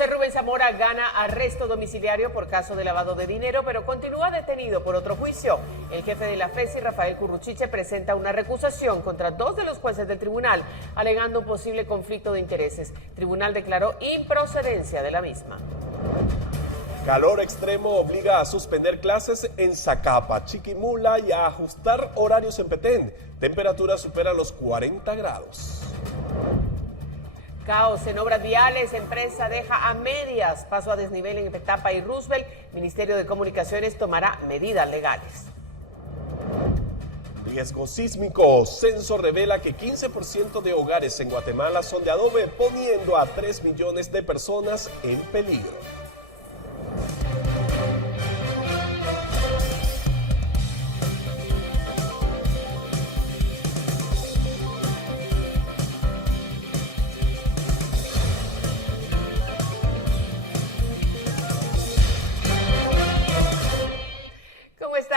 José Rubén Zamora gana arresto domiciliario por caso de lavado de dinero, pero continúa detenido por otro juicio. El jefe de la FESI, Rafael Curruchiche, presenta una recusación contra 2 de los jueces del tribunal, alegando un posible conflicto de intereses. El tribunal declaró improcedencia de la misma. Calor extremo obliga a suspender clases en Zacapa, Chiquimula y a ajustar horarios en Petén. Temperaturas superan los 40 grados. Caos en obras viales, empresa deja a medias paso a desnivel en Petapa y Roosevelt. Ministerio de Comunicaciones tomará medidas legales. Riesgo sísmico. Censo revela que 15% de hogares en Guatemala son de adobe, poniendo a 3 millones de personas en peligro.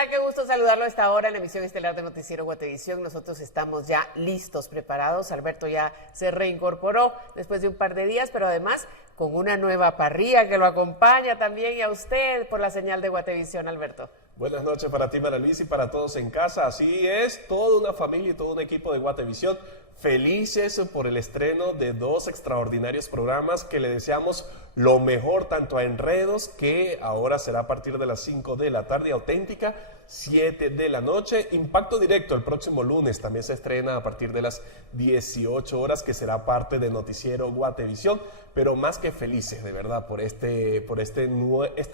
Qué gusto saludarlo a esta hora en la emisión estelar de Noticiero Guatevisión. Nosotros estamos ya listos, preparados. Alberto ya se reincorporó después de un par de días, pero además con una nueva parrilla que lo acompaña también, y a usted por la señal de Guatevisión, Alberto. Buenas noches para ti, Mara Luis, y para todos en casa. Así es, toda una familia y todo un equipo de Guatevisión felices por el estreno de 2 extraordinarios programas que le deseamos lo mejor tanto a Enredos, que ahora será a partir de las 5 de la tarde, Auténtica, 7 de la noche, Impacto Directo el próximo lunes, también se estrena a partir de las 18 horas, que será parte de Noticiero Guatevisión, pero más que felices, de verdad, por esta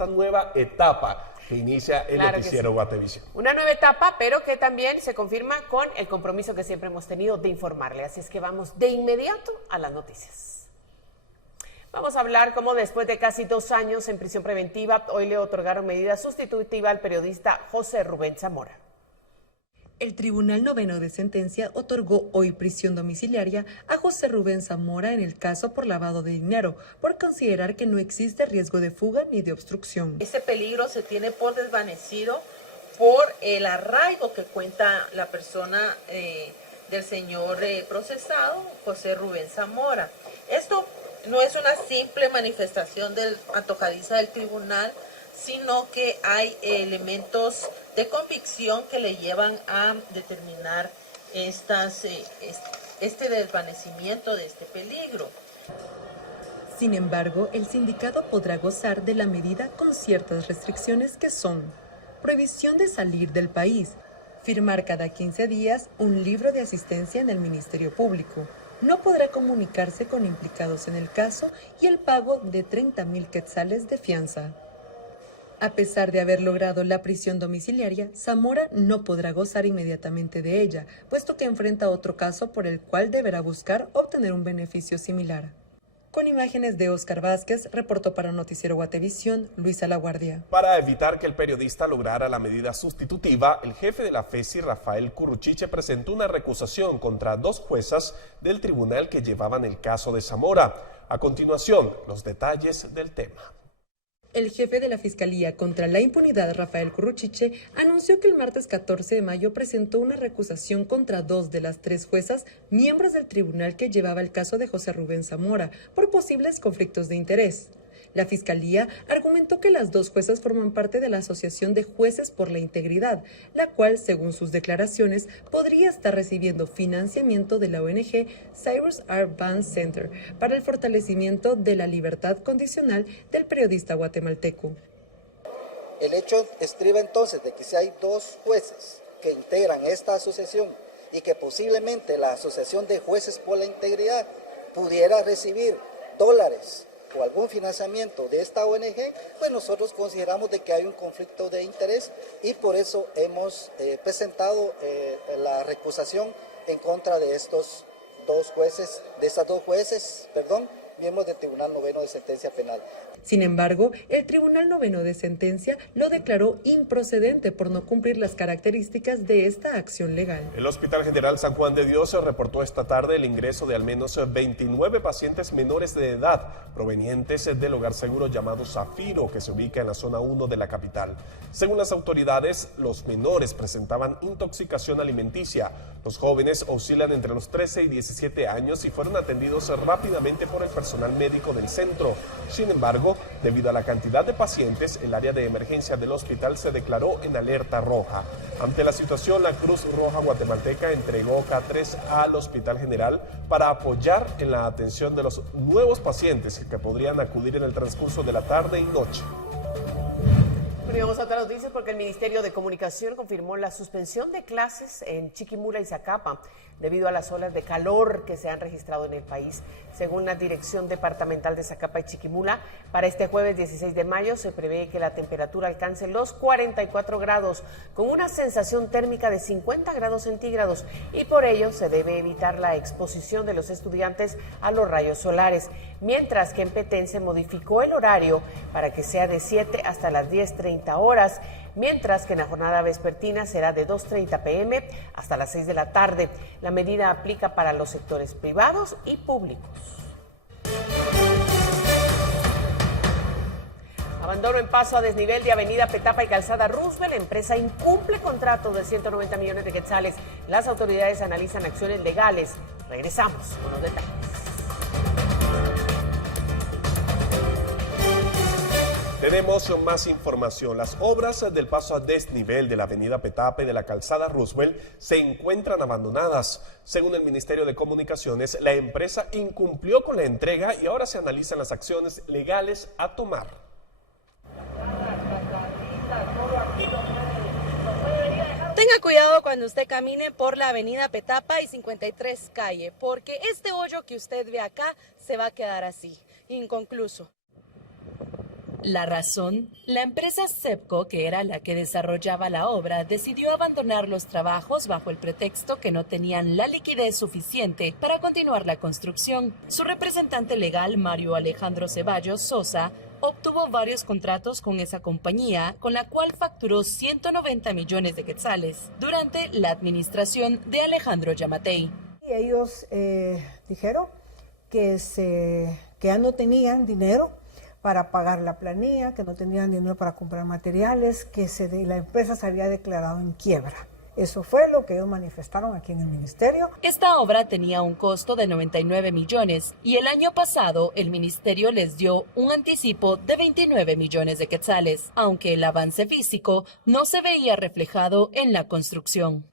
nueva etapa que inicia el Noticiero Guatevisión. Una nueva etapa, pero que también se confirma con el compromiso que siempre hemos tenido de informarle. Así es que vamos de inmediato a las noticias. Vamos a hablar cómo después de casi 2 años en prisión preventiva, hoy le otorgaron medida sustitutiva al periodista José Rubén Zamora. El Tribunal Noveno de Sentencia otorgó hoy prisión domiciliaria a José Rubén Zamora en el caso por lavado de dinero, por considerar que no existe riesgo de fuga ni de obstrucción. Ese peligro se tiene por desvanecido por el arraigo que cuenta la persona del señor procesado, José Rubén Zamora. Esto no es una simple manifestación del antojadiza del tribunal, sino que hay elementos de convicción que le llevan a determinar este desvanecimiento de este peligro. Sin embargo, el sindicato podrá gozar de la medida con ciertas restricciones que son: prohibición de salir del país, firmar cada 15 días un libro de asistencia en el Ministerio Público, no podrá comunicarse con implicados en el caso y el pago de 30,000 quetzales de fianza. A pesar de haber logrado la prisión domiciliaria, Zamora no podrá gozar inmediatamente de ella, puesto que enfrenta otro caso por el cual deberá buscar obtener un beneficio similar. Con imágenes de Óscar Vázquez, reportó para Noticiero Guatevisión, Luisa Laguardia. Para evitar que el periodista lograra la medida sustitutiva, el jefe de la FESI, Rafael Curruchiche, presentó una recusación contra 2 juezas del tribunal que llevaban el caso de Zamora. A continuación, los detalles del tema. El jefe de la Fiscalía contra la Impunidad, Rafael Curruchiche, anunció que el martes 14 de mayo presentó una recusación contra 2 de las 3 juezas, miembros del tribunal que llevaba el caso de José Rubén Zamora, por posibles conflictos de interés. La Fiscalía argumentó que las 2 juezas forman parte de la Asociación de Jueces por la Integridad, la cual, según sus declaraciones, podría estar recibiendo financiamiento de la ONG Cyrus R. Vance Center para el fortalecimiento de la libertad condicional del periodista guatemalteco. El hecho estriba entonces de que si hay 2 jueces que integran esta asociación y que posiblemente la Asociación de Jueces por la Integridad pudiera recibir dólares o algún financiamiento de esta ONG, pues nosotros consideramos de que hay un conflicto de interés y por eso hemos presentado la recusación en contra de estos 2 jueces, miembros del Tribunal Noveno de Sentencia Penal. Sin embargo, el Tribunal Noveno de Sentencia lo declaró improcedente por no cumplir las características de esta acción legal. El Hospital General San Juan de Dios reportó esta tarde el ingreso de al menos 29 pacientes menores de edad provenientes del hogar seguro llamado Zafiro, que se ubica en la zona 1 de la capital. Según las autoridades, los menores presentaban intoxicación alimenticia. Los jóvenes oscilan entre los 13 y 17 años y fueron atendidos rápidamente por el personal personal médico del centro. Sin embargo, debido a la cantidad de pacientes, el área de emergencia del hospital se declaró en alerta roja. Ante la situación, la Cruz Roja Guatemalteca entregó K3 al Hospital General para apoyar en la atención de los nuevos pacientes que podrían acudir en el transcurso de la tarde y noche. Bueno, y vamos a otras noticias porque el Ministerio de Comunicación confirmó la suspensión de clases en Chiquimula y Zacapa debido a las olas de calor que se han registrado en el país. Según la Dirección Departamental de Zacapa y Chiquimula, para este jueves 16 de mayo se prevé que la temperatura alcance los 44 grados, con una sensación térmica de 50 grados centígrados, y por ello se debe evitar la exposición de los estudiantes a los rayos solares, mientras que en Petén se modificó el horario para que sea de 7 hasta las 10:30 horas, mientras que en la jornada vespertina será de 2:30 p.m. hasta las 6 de la tarde. La medida aplica para los sectores privados y públicos. Abandono en paso a desnivel de Avenida Petapa y Calzada Roosevelt. La empresa incumple contrato de 190 millones de quetzales. Las autoridades analizan acciones legales. Regresamos con los detalles. Tenemos más información. Las obras del paso a desnivel de la avenida Petapa y de la calzada Roosevelt se encuentran abandonadas. Según el Ministerio de Comunicaciones, la empresa incumplió con la entrega y ahora se analizan las acciones legales a tomar. Tenga cuidado cuando usted camine por la avenida Petapa y 53 calle, porque este hoyo que usted ve acá se va a quedar así, inconcluso. La razón, la empresa SEPCO, que era la que desarrollaba la obra, decidió abandonar los trabajos bajo el pretexto que no tenían la liquidez suficiente para continuar la construcción. Su representante legal, Mario Alejandro Ceballos Sosa, obtuvo varios contratos con esa compañía, con la cual facturó 190 millones de quetzales durante la administración de Alejandro Yamatei. Ellos dijeron que ya no tenían dinero para pagar la planilla, que no tenían dinero para comprar materiales, que la empresa se había declarado en quiebra. Eso fue lo que ellos manifestaron aquí en el ministerio. Esta obra tenía un costo de 99 millones y el año pasado el ministerio les dio un anticipo de 29 millones de quetzales, aunque el avance físico no se veía reflejado en la construcción.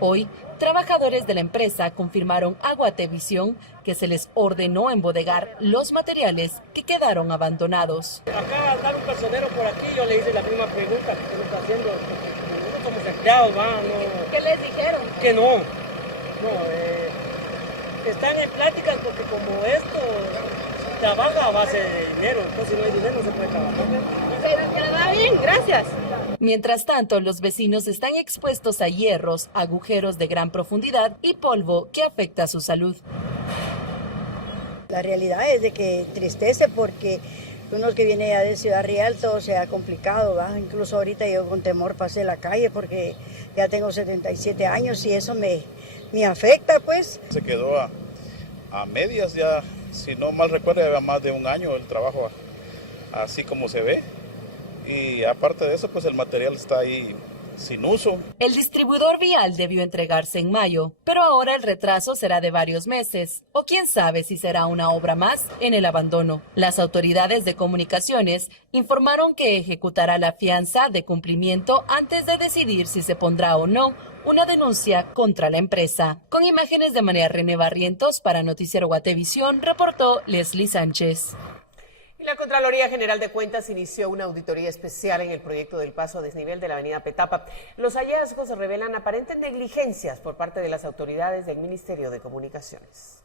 Hoy, trabajadores de la empresa confirmaron a Guatevisión que se les ordenó embodegar los materiales que quedaron abandonados. Acá andaba un personero por aquí, yo le hice la misma pregunta que me está haciendo, porque como empleados van, no. ¿Qué les dijeron? Que no, están en pláticas porque como esto trabaja a base de dinero, entonces si no hay dinero no se puede trabajar. Pero queda bien, gracias. Mientras tanto, los vecinos están expuestos a hierros, agujeros de gran profundidad y polvo que afecta su salud. La realidad es de que tristece porque uno que viene ya de Ciudad Real todo se ha complicado, ¿va? Incluso ahorita yo con temor pasé la calle porque ya tengo 77 años y eso me afecta, pues. Se quedó a medias ya, si no mal recuerdo, lleva más de un año el trabajo así como se ve. Y aparte de eso, pues el material está ahí sin uso. El distribuidor vial debió entregarse en mayo, pero ahora el retraso será de varios meses, o quién sabe si será una obra más en el abandono. Las autoridades de comunicaciones informaron que ejecutará la fianza de cumplimiento antes de decidir si se pondrá o no una denuncia contra la empresa. Con imágenes de María René Barrientos para Noticiero Guatevisión, reportó Leslie Sánchez. Y la Contraloría General de Cuentas inició una auditoría especial en el proyecto del paso a desnivel de la avenida Petapa. Los hallazgos revelan aparentes negligencias por parte de las autoridades del Ministerio de Comunicaciones.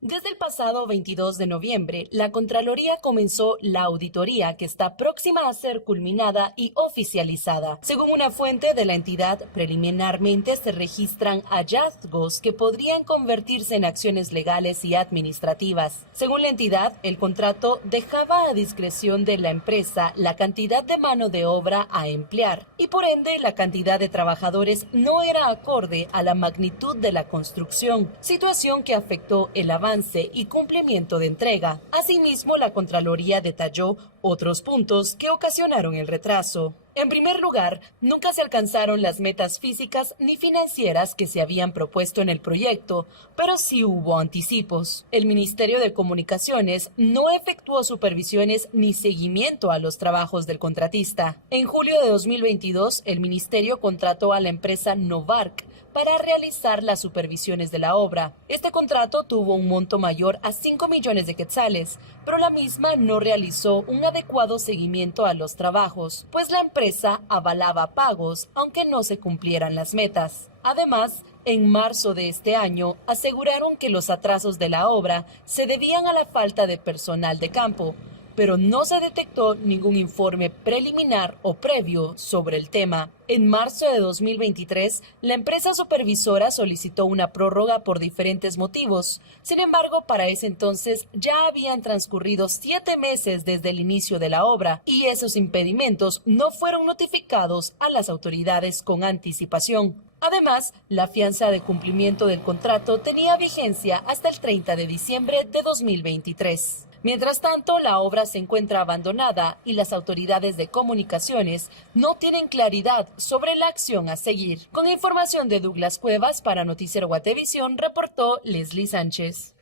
Desde el pasado 22 de noviembre, la Contraloría comenzó la auditoría que está próxima a ser culminada y oficializada. Según una fuente de la entidad, preliminarmente se registran hallazgos que podrían convertirse en acciones legales y administrativas. Según la entidad, el contrato dejaba a discreción de la empresa la cantidad de mano de obra a emplear y por ende la cantidad de trabajadores no era acorde a la magnitud de la construcción, situación que afectó el avance y cumplimiento de entrega. Asimismo, la Contraloría detalló otros puntos que ocasionaron el retraso. En primer lugar, nunca se alcanzaron las metas físicas ni financieras que se habían propuesto en el proyecto, pero sí hubo anticipos. El Ministerio de Comunicaciones no efectuó supervisiones ni seguimiento a los trabajos del contratista. En julio de 2022, el Ministerio contrató a la empresa Novarc para realizar las supervisiones de la obra. Este contrato tuvo un monto mayor a 5 millones de quetzales, pero la misma no realizó un adecuado seguimiento a los trabajos, pues la empresa avalaba pagos aunque no se cumplieran las metas. Además, en marzo de este año, aseguraron que los atrasos de la obra se debían a la falta de personal de campo, pero no se detectó ningún informe preliminar o previo sobre el tema. En marzo de 2023, la empresa supervisora solicitó una prórroga por diferentes motivos. Sin embargo, para ese entonces ya habían transcurrido 7 meses desde el inicio de la obra y esos impedimentos no fueron notificados a las autoridades con anticipación. Además, la fianza de cumplimiento del contrato tenía vigencia hasta el 30 de diciembre de 2023. Mientras tanto, la obra se encuentra abandonada y las autoridades de comunicaciones no tienen claridad sobre la acción a seguir. Con información de Douglas Cuevas para Noticiero Guatevisión, reportó Leslie Sánchez.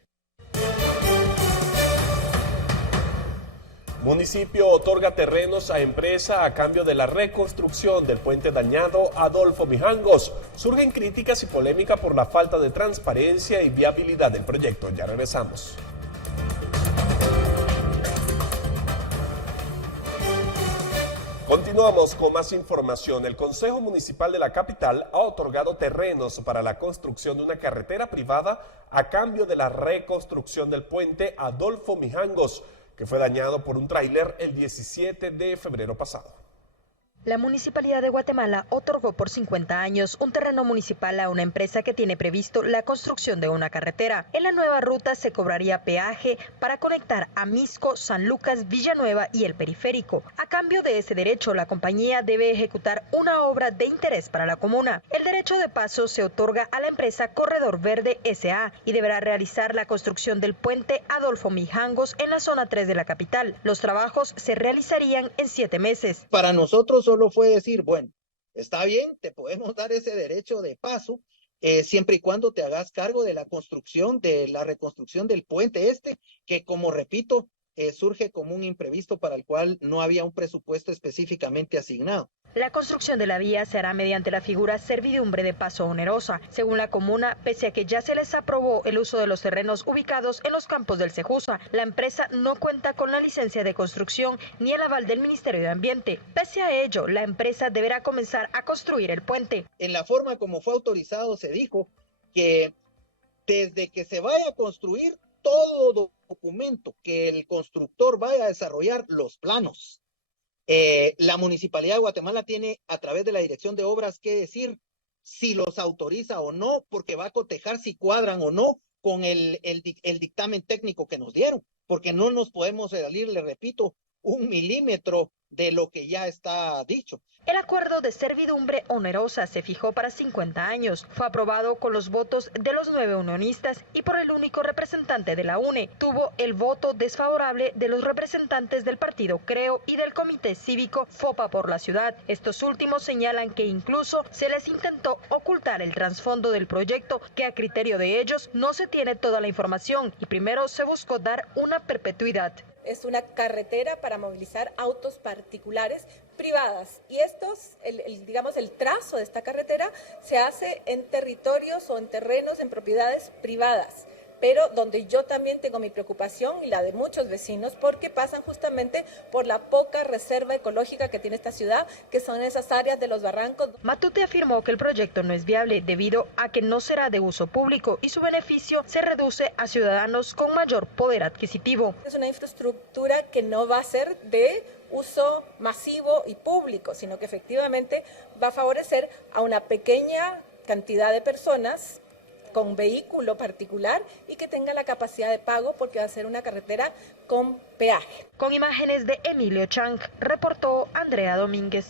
Municipio otorga terrenos a empresa a cambio de la reconstrucción del puente dañado Adolfo Mijangos. Surgen críticas y polémica por la falta de transparencia y viabilidad del proyecto. Ya regresamos. Continuamos con más información. El Consejo Municipal de la capital ha otorgado terrenos para la construcción de una carretera privada a cambio de la reconstrucción del puente Adolfo Mijangos, que fue dañado por un tráiler el 17 de febrero pasado. La Municipalidad de Guatemala otorgó por 50 años un terreno municipal a una empresa que tiene previsto la construcción de una carretera. En la nueva ruta se cobraría peaje para conectar a Misco, San Lucas, Villanueva y el periférico. A cambio de ese derecho, la compañía debe ejecutar una obra de interés para la comuna. El derecho de paso se otorga a la empresa Corredor Verde S.A. y deberá realizar la construcción del puente Adolfo Mijangos en la zona 3 de la capital. Los trabajos se realizarían en 7 meses. Para nosotros solo fue decir, bueno, está bien, te podemos dar ese derecho de paso, siempre y cuando te hagas cargo de la construcción, de la reconstrucción del puente que como repito, surge como un imprevisto para el cual no había un presupuesto específicamente asignado. La construcción de la vía se hará mediante la figura servidumbre de paso onerosa. Según la comuna, pese a que ya se les aprobó el uso de los terrenos ubicados en los campos del Cejusa, la empresa no cuenta con la licencia de construcción ni el aval del Ministerio de Ambiente. Pese a ello, la empresa deberá comenzar a construir el puente. En la forma como fue autorizado se dijo que desde que se vaya a construir, todo documento que el constructor vaya a desarrollar los planos. La Municipalidad de Guatemala tiene a través de la Dirección de Obras que decir si los autoriza o no, porque va a cotejar si cuadran o no con el dictamen técnico que nos dieron, porque no nos podemos salir, le repito, 1 milímetro de lo que ya está dicho. El acuerdo de servidumbre onerosa se fijó para 50 años. Fue aprobado con los votos de los 9 unionistas y por el único representante de la UNE. Tuvo el voto desfavorable de los representantes del partido Creo y del Comité Cívico FOPA por la ciudad. Estos últimos señalan que incluso se les intentó ocultar el trasfondo del proyecto, que a criterio de ellos no se tiene toda la información y primero se buscó dar una perpetuidad. Es una carretera para movilizar autos particulares privadas y el trazo de esta carretera se hace en territorios o en terrenos en propiedades privadas, pero donde yo también tengo mi preocupación y la de muchos vecinos porque pasan justamente por la poca reserva ecológica que tiene esta ciudad, que son esas áreas de los barrancos. Matute afirmó que el proyecto no es viable debido a que no será de uso público y su beneficio se reduce a ciudadanos con mayor poder adquisitivo. Es una infraestructura que no va a ser de uso masivo y público, sino que efectivamente va a favorecer a una pequeña cantidad de personas con vehículo particular y que tenga la capacidad de pago porque va a ser una carretera con peaje. Con imágenes de Emilio Chang, reportó Andrea Domínguez.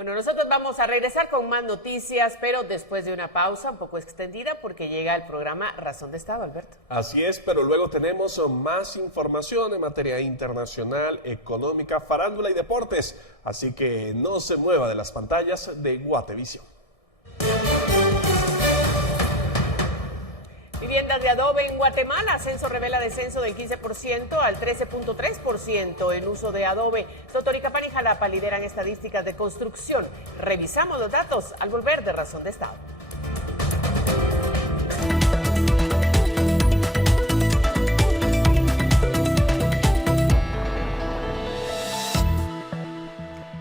Bueno, nosotros vamos a regresar con más noticias, pero después de una pausa un poco extendida porque llega el programa Razón de Estado, Alberto. Así es, pero luego tenemos más información en materia internacional, económica, farándula y deportes. Así que no se mueva de las pantallas de Guatevisión. Viviendas de adobe en Guatemala. Censo revela descenso del 15% al 13.3% en uso de adobe. Totoricapán y Jalapa lideran estadísticas de construcción. Revisamos los datos al volver de Razón de Estado.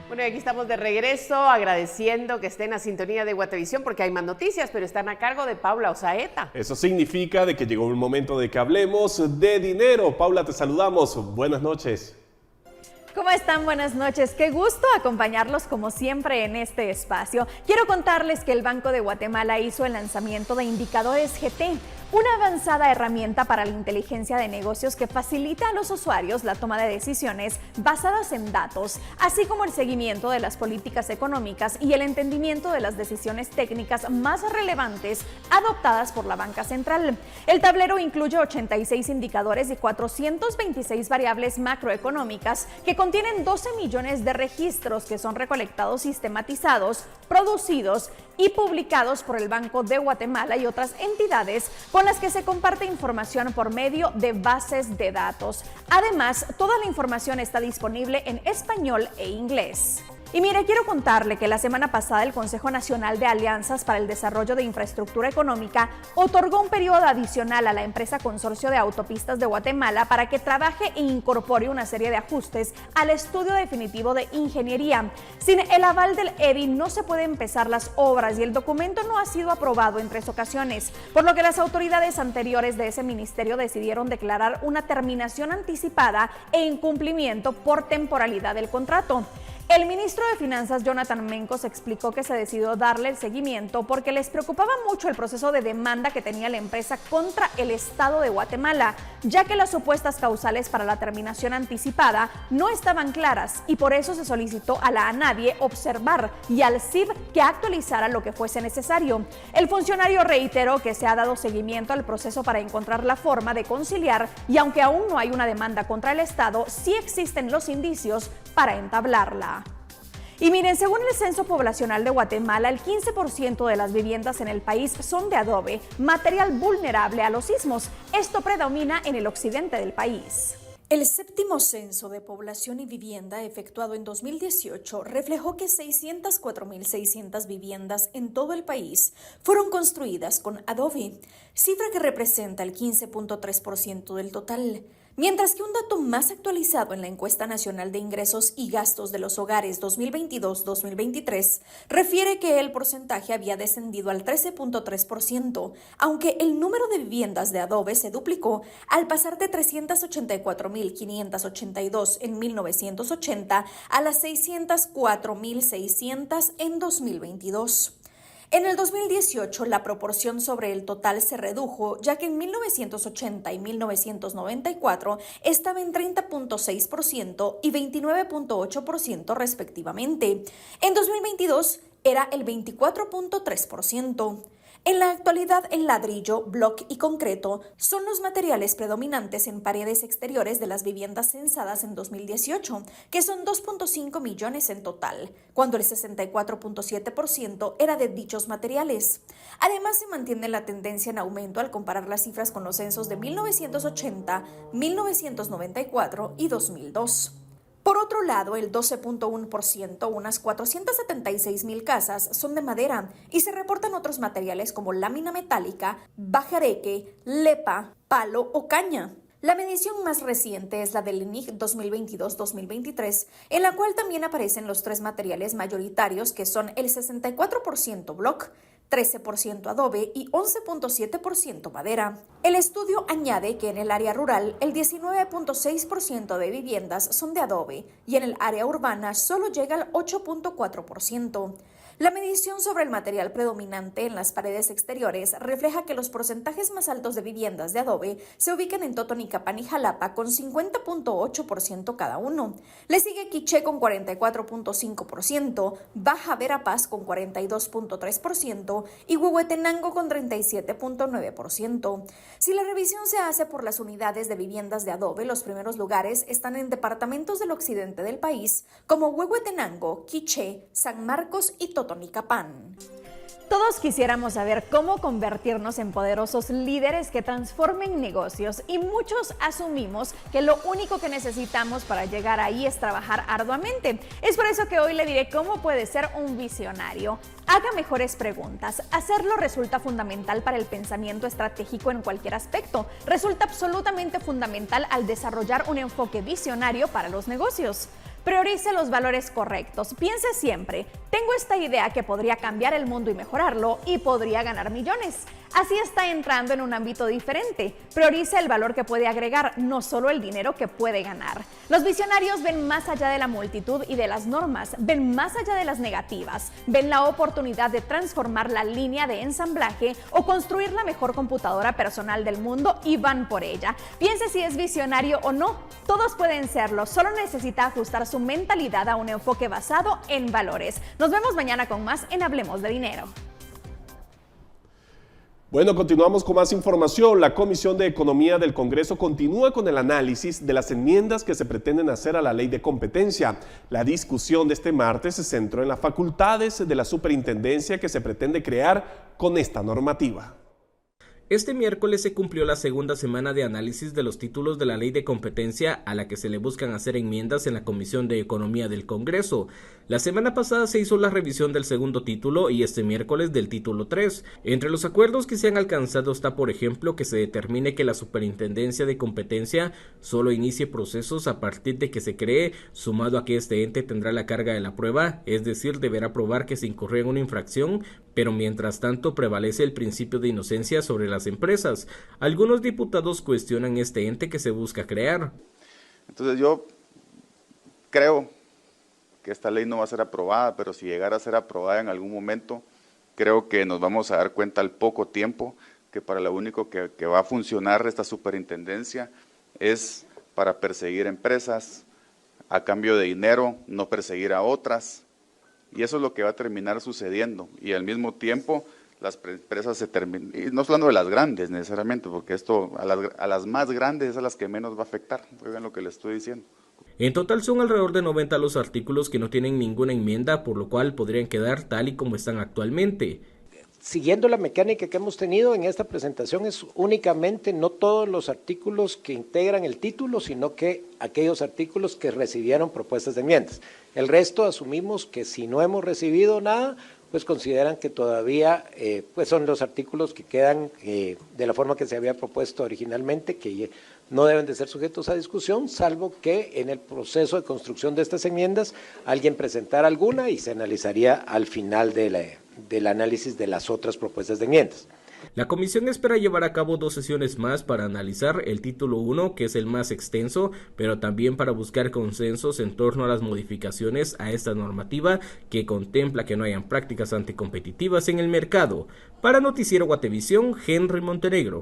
Bueno, aquí estamos de regreso, agradeciendo que estén a sintonía de Guatevisión porque hay más noticias, pero están a cargo de Paula Osaeta. Eso significa de que llegó el momento de que hablemos de dinero. Paula, te saludamos. Buenas noches. ¿Cómo están? Buenas noches. Qué gusto acompañarlos como siempre en este espacio. Quiero contarles que el Banco de Guatemala hizo el lanzamiento de Indicadores GT, una avanzada herramienta para la inteligencia de negocios que facilita a los usuarios la toma de decisiones basadas en datos, así como el seguimiento de las políticas económicas y el entendimiento de las decisiones técnicas más relevantes adoptadas por la banca central. El tablero incluye 86 indicadores y 426 variables macroeconómicas que contienen 12 millones de registros que son recolectados, sistematizados, producidos y publicados por el Banco de Guatemala y otras entidades con las que se comparte información por medio de bases de datos. Además, toda la información está disponible en español e inglés. Y mire, quiero contarle que la semana pasada el Consejo Nacional de Alianzas para el Desarrollo de Infraestructura Económica otorgó un periodo adicional a la empresa Consorcio de Autopistas de Guatemala para que trabaje e incorpore una serie de ajustes al estudio definitivo de ingeniería. Sin el aval del EDI no se pueden empezar las obras y el documento no ha sido aprobado en 3 ocasiones, por lo que las autoridades anteriores de ese ministerio decidieron declarar una terminación anticipada e incumplimiento por temporalidad del contrato. El ministro de Finanzas, Jonathan Mencos, explicó que se decidió darle el seguimiento porque les preocupaba mucho el proceso de demanda que tenía la empresa contra el Estado de Guatemala, ya que las supuestas causales para la terminación anticipada no estaban claras y por eso se solicitó a la ANADIE observar y al CIB que actualizara lo que fuese necesario. El funcionario reiteró que se ha dado seguimiento al proceso para encontrar la forma de conciliar y aunque aún no hay una demanda contra el Estado, sí existen los indicios para entablarla. Y miren, según el Censo Poblacional de Guatemala, el 15% de las viviendas en el país son de adobe, material vulnerable a los sismos. Esto predomina en el occidente del país. El séptimo censo de población y vivienda efectuado en 2018 reflejó que 604.600 viviendas en todo el país fueron construidas con adobe, cifra que representa el 15.3% del total. Mientras que un dato más actualizado en la Encuesta Nacional de Ingresos y Gastos de los Hogares 2022-2023 refiere que el porcentaje había descendido al 13.3%, aunque el número de viviendas de adobe se duplicó al pasar de 384.582 en 1980 a las 604.600 en 2022. En el 2018, la proporción sobre el total se redujo, ya que en 1980 y 1994 estaba en 30.6% y 29.8% respectivamente. En 2022 era el 24.3%. En la actualidad, el ladrillo, block y concreto son los materiales predominantes en paredes exteriores de las viviendas censadas en 2018, que son 2.5 millones en total, cuando el 64.7% era de dichos materiales. Además, se mantiene la tendencia en aumento al comparar las cifras con los censos de 1980, 1994 y 2002. Por otro lado, el 12.1%, unas 476.000 casas, son de madera y se reportan otros materiales como lámina metálica, bajareque, lepa, palo o caña. La medición más reciente es la del INIC 2022-2023, en la cual también aparecen los 3 materiales mayoritarios que son el 64% block, 13% adobe y 11.7% madera. El estudio añade que en el área rural el 19.6% de viviendas son de adobe y en el área urbana solo llega al 8.4%. La medición sobre el material predominante en las paredes exteriores refleja que los porcentajes más altos de viviendas de adobe se ubican en Totonicapán y Jalapa con 50.8% cada uno. Le sigue Quiché con 44.5%, Baja Verapaz con 42.3% y Huehuetenango con 37.9%. Si la revisión se hace por las unidades de viviendas de adobe, los primeros lugares están en departamentos del occidente del país, como Huehuetenango, Quiché, San Marcos y Totonicapán. Todos quisiéramos saber cómo convertirnos en poderosos líderes que transformen negocios y muchos asumimos que lo único que necesitamos para llegar ahí es trabajar arduamente. Es por eso que hoy le diré cómo puede ser un visionario. Haga mejores preguntas. Hacerlo resulta fundamental para el pensamiento estratégico en cualquier aspecto. Resulta absolutamente fundamental al desarrollar un enfoque visionario para los negocios. Priorice los valores correctos. Piense siempre, tengo esta idea que podría cambiar el mundo y mejorarlo y podría ganar millones. Así está entrando en un ámbito diferente. Priorice el valor que puede agregar, no solo el dinero que puede ganar. Los visionarios ven más allá de la multitud y de las normas, ven más allá de las negativas, ven la oportunidad de transformar la línea de ensamblaje o construir la mejor computadora personal del mundo y van por ella. Piense si es visionario o no, todos pueden serlo, solo necesita ajustar su mentalidad a un enfoque basado en valores. Nos vemos mañana con más en Hablemos de Dinero. Bueno, continuamos con más información. La Comisión de Economía del Congreso continúa con el análisis de las enmiendas que se pretenden hacer a la Ley de Competencia. La discusión de este martes se centró en las facultades de la superintendencia que se pretende crear con esta normativa. Este miércoles se cumplió la segunda semana de análisis de los títulos de la Ley de Competencia a la que se le buscan hacer enmiendas en la Comisión de Economía del Congreso. La semana pasada se hizo la revisión del segundo título y este miércoles del título 3. Entre los acuerdos que se han alcanzado está, por ejemplo, que se determine que la Superintendencia de Competencia solo inicie procesos a partir de que se cree, sumado a que este ente tendrá la carga de la prueba, es decir, deberá probar que se incurrió en una infracción, pero mientras tanto prevalece el principio de inocencia sobre las empresas. Algunos diputados cuestionan este ente que se busca crear. Entonces yo creo que esta ley no va a ser aprobada, pero si llegara a ser aprobada en algún momento, creo que nos vamos a dar cuenta al poco tiempo que para lo único que va a funcionar esta superintendencia es para perseguir empresas a cambio de dinero, no perseguir a otras, y eso es lo que va a terminar sucediendo, y al mismo tiempo las empresas se terminan, y no hablando de las grandes necesariamente, porque esto a las más grandes es a las que menos va a afectar, oigan lo que les estoy diciendo. En total son alrededor de 90 los artículos que no tienen ninguna enmienda, por lo cual podrían quedar tal y como están actualmente. Siguiendo la mecánica que hemos tenido en esta presentación, es únicamente no todos los artículos que integran el título, sino que aquellos artículos que recibieron propuestas de enmiendas. El resto asumimos que si no hemos recibido nada, pues consideran que todavía pues son los artículos que quedan de la forma que se había propuesto originalmente, que no deben de ser sujetos a discusión, salvo que en el proceso de construcción de estas enmiendas alguien presentara alguna y se analizaría al final del análisis de las otras propuestas de enmiendas. La comisión espera llevar a cabo 2 sesiones más para analizar el título 1, que es el más extenso, pero también para buscar consensos en torno a las modificaciones a esta normativa que contempla que no hayan prácticas anticompetitivas en el mercado. Para Noticiero Guatevisión, Henry Montenegro.